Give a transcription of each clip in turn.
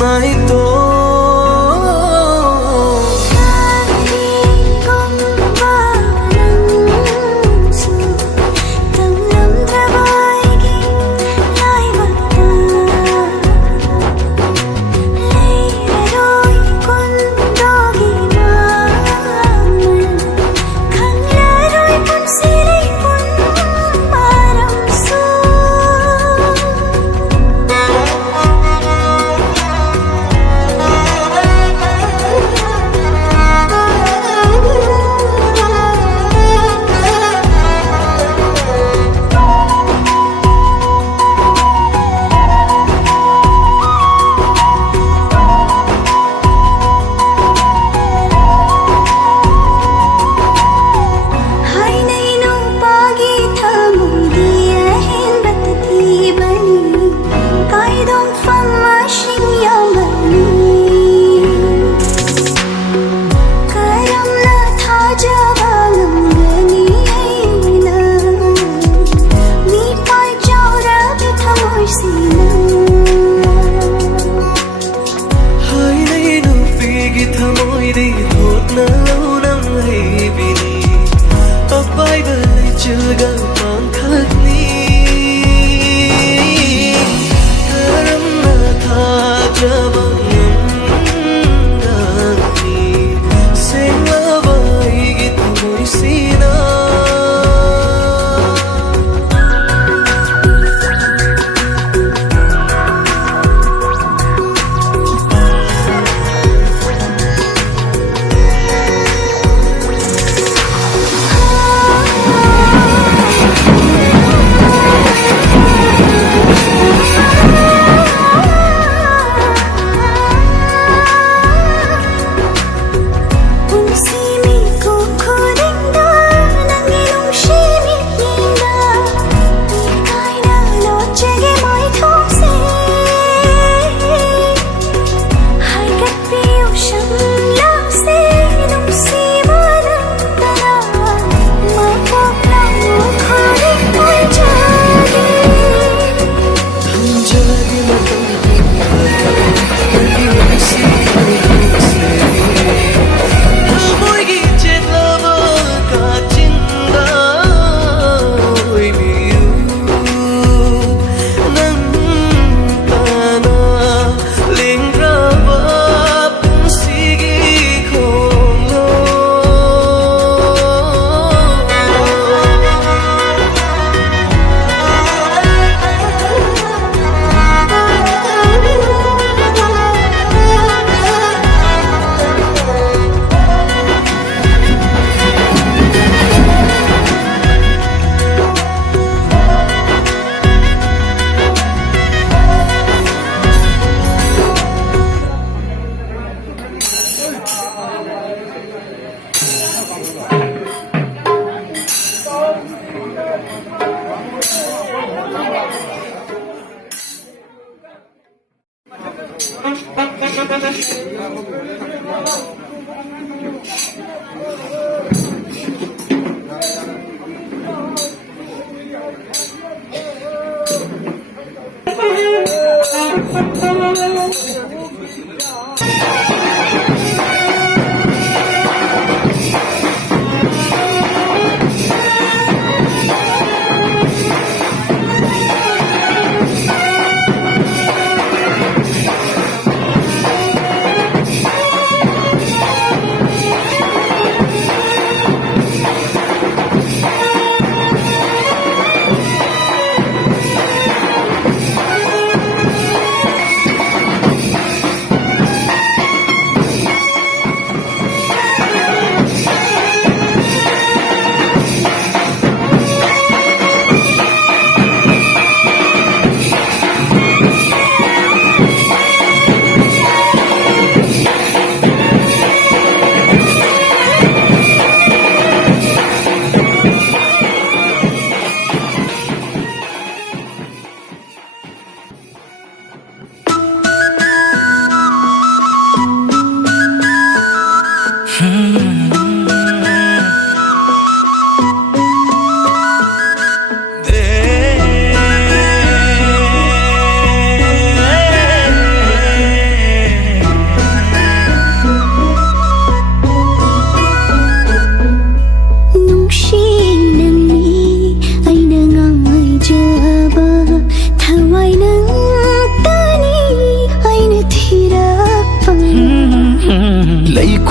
नहीं तो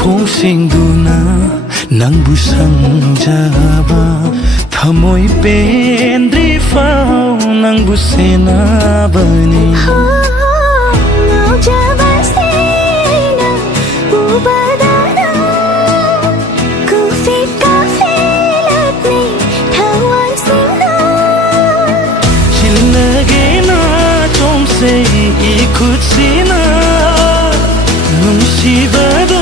ꯈꯣꯡꯁꯤꯡꯗꯨꯅ ꯅꯪꯕꯨ ꯁꯪꯖꯕ ꯊꯃꯣꯏ ꯄꯦꯟꯗ꯭ꯔꯤꯐꯥꯎ ꯅꯪꯕꯨ ꯁꯦꯟꯅꯕꯅꯤ ꯉꯥꯎꯖꯕꯁꯤꯅ ꯎꯕꯗ ꯅꯪ ꯀꯨꯐꯤꯠ ꯀꯥꯐꯤꯂꯛꯅꯤ ꯊꯋꯥꯟꯁꯤꯡꯅ ꯆꯤꯜꯂꯒꯦꯅ ꯆꯣꯝꯁꯦ 이 ꯈꯨꯠꯁꯤꯅ ꯅꯨꯡꯁꯤꯕꯗꯣ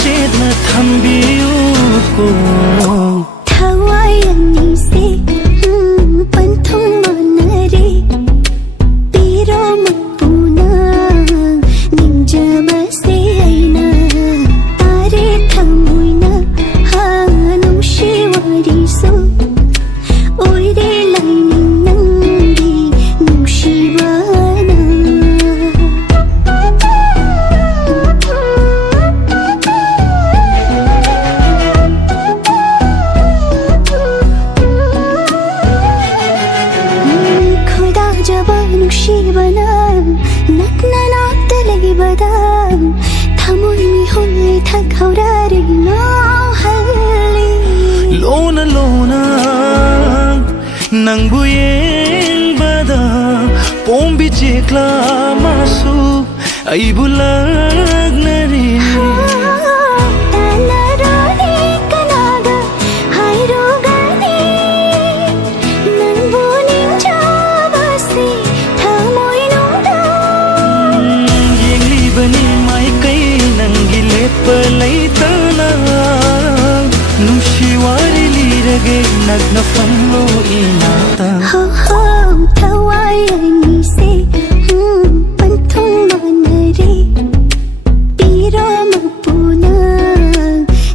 ꯆꯦꯠꯅ ꯊꯝꯕꯤꯌꯨꯀꯣ ꯊꯋꯥꯏ ꯑꯅꯤꯁꯦ ꯄꯟꯊꯨꯡ ꯃꯥꯟꯅꯔꯦ ꯄꯤꯔꯣ ꯃꯄꯨꯅ ꯅꯤꯡꯖꯕꯁꯦ ꯑꯩꯅ ꯇꯥꯔꯦ ꯊꯃꯣꯏꯅ ꯅꯨꯡꯁꯤ ꯋꯥꯔꯤꯁꯨ ꯑꯣꯏꯔꯦ ꯂꯥꯏꯅꯤꯡ ꯅꯪꯒꯤ ꯅꯨꯡꯁꯤꯕꯅ ꯈꯣꯏꯗꯥꯖꯕ ꯅꯨꯡꯁꯤꯕꯅ ꯅꯛꯅ ꯅꯥꯛꯇ ꯂꯩꯕꯗ ꯊꯃꯣꯏ ꯃꯤꯍꯨꯜ ꯊꯛꯍꯧꯔꯔꯦ ꯉꯥꯎꯍꯜꯂꯤ ꯂꯣꯅ ꯂꯣꯅ ꯅꯪꯕꯨ ꯌꯦꯡꯕꯗ ꯄꯣꯝꯕꯤ ꯆꯦꯛꯂꯥ ꯑꯃꯁꯨ ꯑꯩꯕꯨ ꯂꯛꯅꯔꯤ ꯇꯥꯟꯅꯔꯣꯅꯤ ꯀꯅꯥꯒ ꯍꯥꯏꯔꯨꯒꯅꯤ ꯅꯪꯕು ꯅꯤꯡꯖꯕꯁꯤ ꯊꯃꯣꯏꯅꯨꯡꯗ ꯌꯦꯡꯂꯤꯕꯅꯤ ꯃꯥꯏꯀꯩ ꯅꯪꯒꯤ ꯂꯦꯞꯄ ꯂꯩꯇꯅ ꯅꯨꯡꯁꯤ ꯋꯥꯔꯤ ꯂꯤꯔꯒꯦ ꯅꯛꯅ ꯐꯝꯂꯣ ꯏꯅꯥꯛꯇ ꯊꯋꯥꯏ ꯑꯅꯤꯁꯦ ꯄꯟꯊꯨꯡ ꯃꯥꯟꯅꯔꯦ ꯄꯤꯔꯣ ꯃꯄꯨꯅ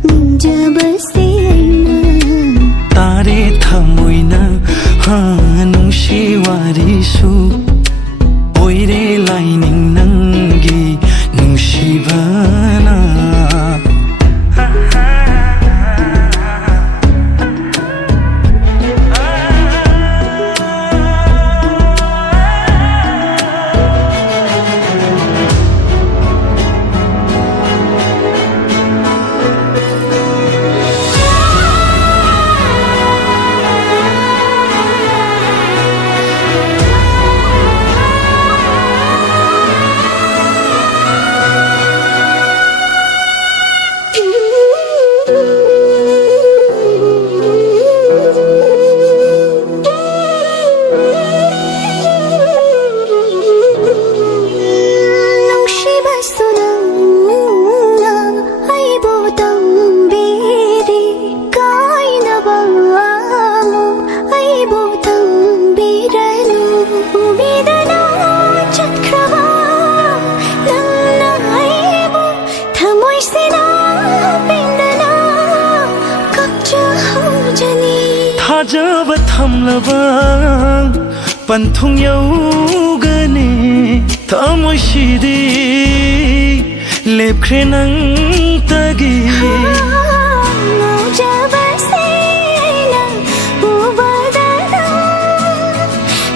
ꯅꯤꯡꯖꯕꯁꯦ ꯑꯩꯅ ꯇꯥꯔꯦ ꯊꯃꯣꯏꯅ ꯅꯨꯡꯁꯤ ꯋꯥꯔꯤꯁꯨ ꯑꯣꯏꯔꯦ ꯂꯥꯏꯅꯤꯡ ꯅꯪꯒꯤ ꯅꯨꯡꯁꯤꯕꯅ ꯅꯨꯡꯁꯤꯕꯁꯨ ꯅꯪꯅ ꯑꯩꯕꯨ ꯇꯝꯕꯤꯔꯤ ꯀꯥꯏꯅꯕ ꯑꯃꯨꯛ ꯑꯩꯕꯨ ꯇꯝꯕꯤꯔꯅꯨ ꯎꯕꯤꯗꯅ ꯆꯠꯈ꯭ꯔꯕ ꯅꯪꯅ ꯑꯩꯕꯨ ꯊꯃꯣꯏꯁꯤꯅ ꯄꯦꯟꯗꯅ ꯀꯞꯆꯍꯧꯖꯅꯤ ꯊꯥꯖꯕ ꯊꯝꯂꯕ ꯄꯟꯊꯨꯡ ꯌꯧꯒꯅꯤ ꯊꯃꯣꯏꯁꯤꯗꯤ ꯂꯦꯞꯈ꯭ꯔꯦ ꯅꯪꯇꯒꯤ ꯉꯥꯎꯖꯕꯁꯦ ꯑꯩꯅ ꯎꯕꯗ ꯅꯪ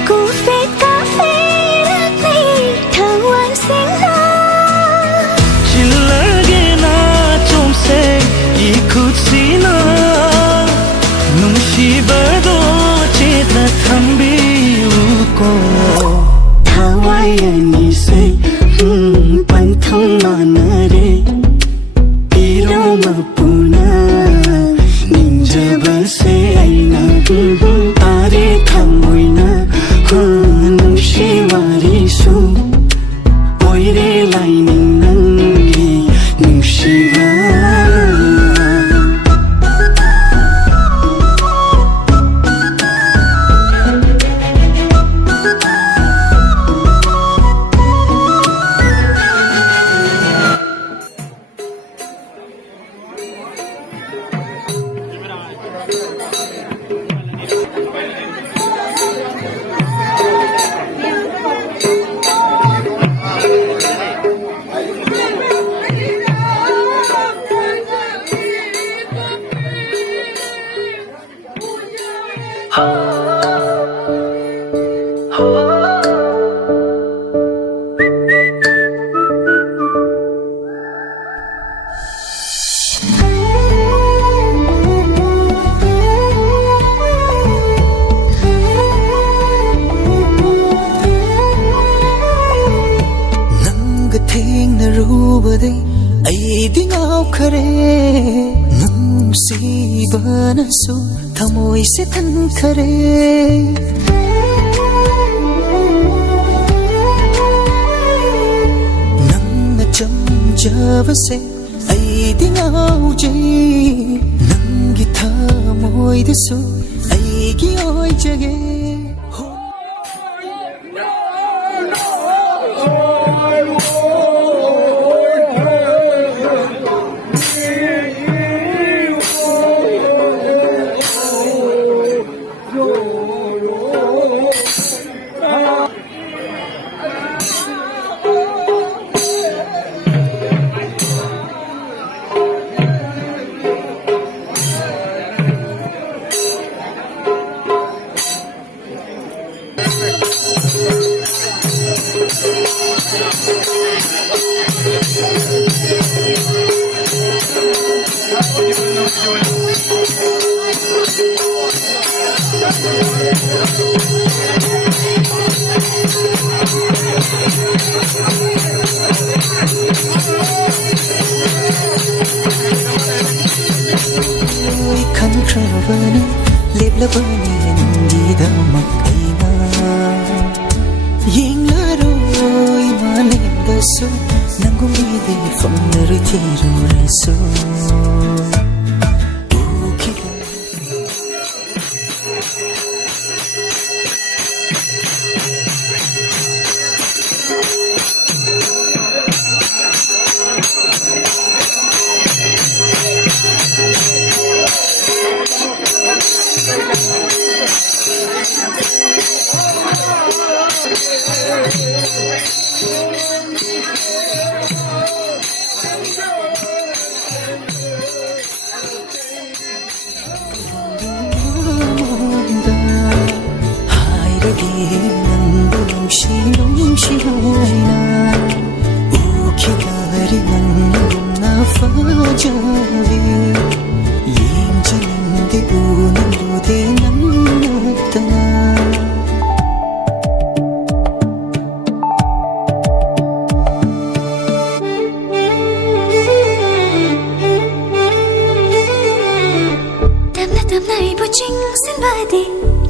ꯀꯨꯐꯤꯠ ꯀꯥꯐꯤꯂꯛꯅꯤ ꯊꯋꯥꯟꯁꯤꯡꯅ ꯆꯤꯜꯂꯒꯦꯅ ꯆꯣꯝꯁꯦ 이 ꯈꯨꯠꯁꯤꯅ ꯅꯨꯡꯁꯤꯕꯗꯣ ꯆꯦꯠꯅ ꯊꯝꯕꯤꯌꯨꯀꯣ ꯊꯋꯥꯏ ꯑꯅꯤꯁꯦ ꯄꯟꯊꯨꯡ ꯃꯥꯟꯅꯔꯦ ꯄꯤꯔꯣ ꯃꯄꯨꯅ ꯅꯤꯡꯖꯕꯁꯦ ꯑꯩꯅ ꯇꯥꯔꯦ ꯊꯃꯣꯏꯅ ꯅꯨꯡꯁꯤ ꯋꯥꯔꯤꯁꯨ ꯑꯣꯏꯔꯦ ꯂꯥꯏꯅꯤꯡ ꯅꯪꯒꯤ ꯅꯨꯡꯁꯤꯕ ꯎꯕꯗꯩ ꯑꯩꯗꯤ ꯉꯥꯎꯈꯔꯦ ꯅꯨꯡꯁꯤꯕꯅꯁꯨ ꯊꯃꯣꯏꯁꯦ ꯊꯟꯈꯔꯦ ꯅꯪꯅ ꯆꯝꯖꯕꯁꯦ ꯑꯩꯗꯤ ꯉꯥꯎꯖꯩ ꯅꯪꯒꯤ ꯊꯃꯣꯏꯗꯁꯨ ꯑꯩꯒꯤ ꯑꯣꯏꯖꯒꯦ ꯈꯟꯈ꯭ꯔꯕꯅꯤ ꯂꯦꯞꯂꯕꯅꯤ ꯅꯪꯒꯤꯗꯃꯛ ꯑꯩꯅ ꯌꯦꯡꯂꯔꯣꯏ ꯃꯥꯂꯦꯝꯗꯁꯨ ꯅꯪꯒꯨꯝꯕꯤꯗꯤ ꯐꯪꯂꯔꯣꯏ ꯊꯤꯔꯨꯔꯁꯨ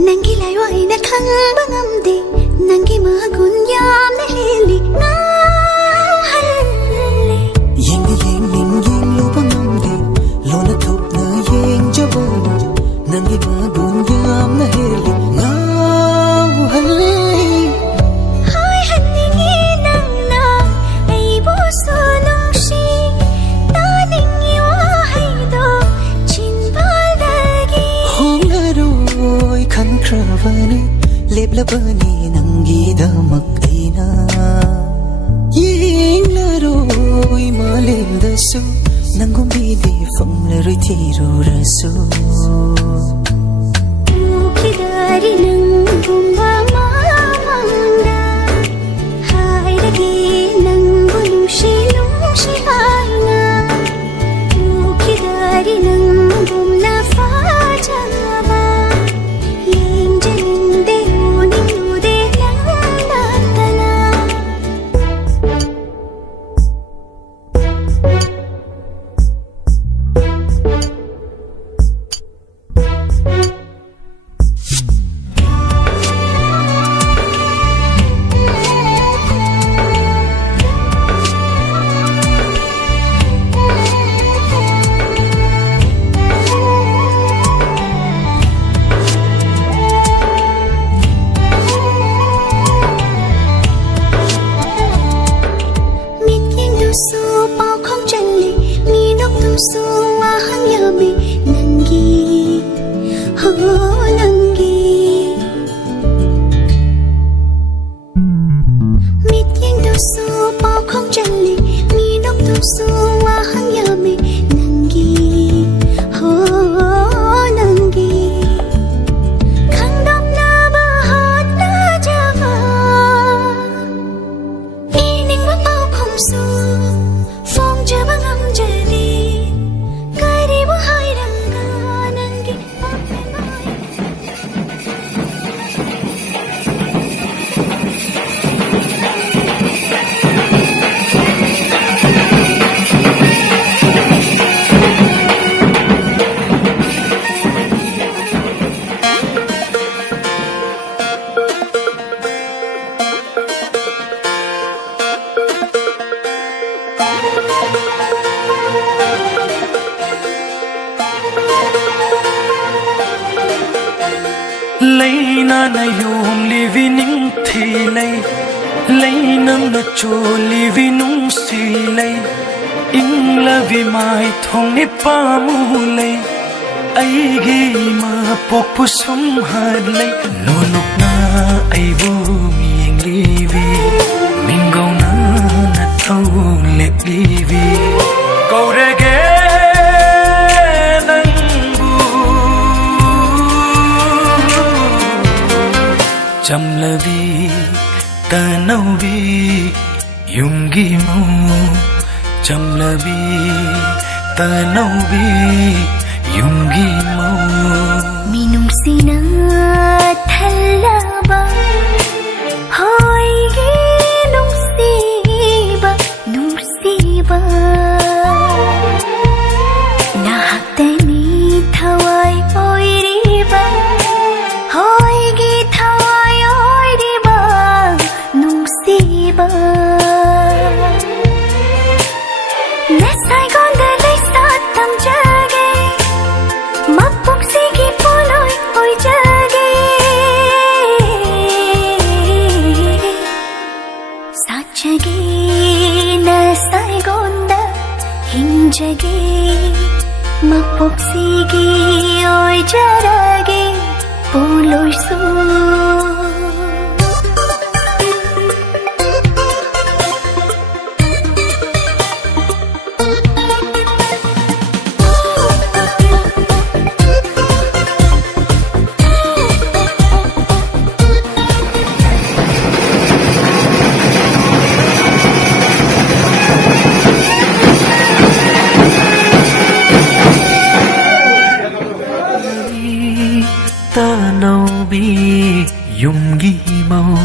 Nangi laiwai na khangba ngamde Nangi magun yamna heli ngauhalle Yengdi yengling yengluba ngamde Lona thupna yengjabana Nangi magun yamna heli ngauhalle Hai hanningi nangna aibu sunungshi Taningi wahaido chinbaldagi Hongaroi khankrabani leplabani nangidamak aina Yenglaroi malemdasu nangumbidi famlaroi thirurasu Ukidari nangumba mamangda Haidagi nangu nungshi nungshi haina Ukidari nangumna fajaba Yenjalinde uningude nangnatana Su ahang yabe nangi ho nangi mit yeng do su pao khong chali mi nok do su ahang yabe nangi ho nangi khang dam na ba hat na java ining ba pao khom su phong ja ba ngam ja di Kari bu hai rang lấy na na yom li vi ning thi lấy nam na cho li vi nung si lấy in la vi mai thong ni pa mu lấy ai gi ma pok pu sum had lấy no nok na ai bu mieng li vi min go na na thau le li vi go re ge chăm la vi ta nâu vi yung gi mau chăm la vi ta nâu vi yung gi mau minung sina thalla ba hoy gi nung si ba na hakte ni thawai oi ri ba hoy gi thawai oi ri ba nung si ba na sai gon de lai sa tam jage mapuk si gi poloi oi jage sa jage na sai gon da hin jage mapuk si gi oi jarage poloi su ta nâu bi yung gi mau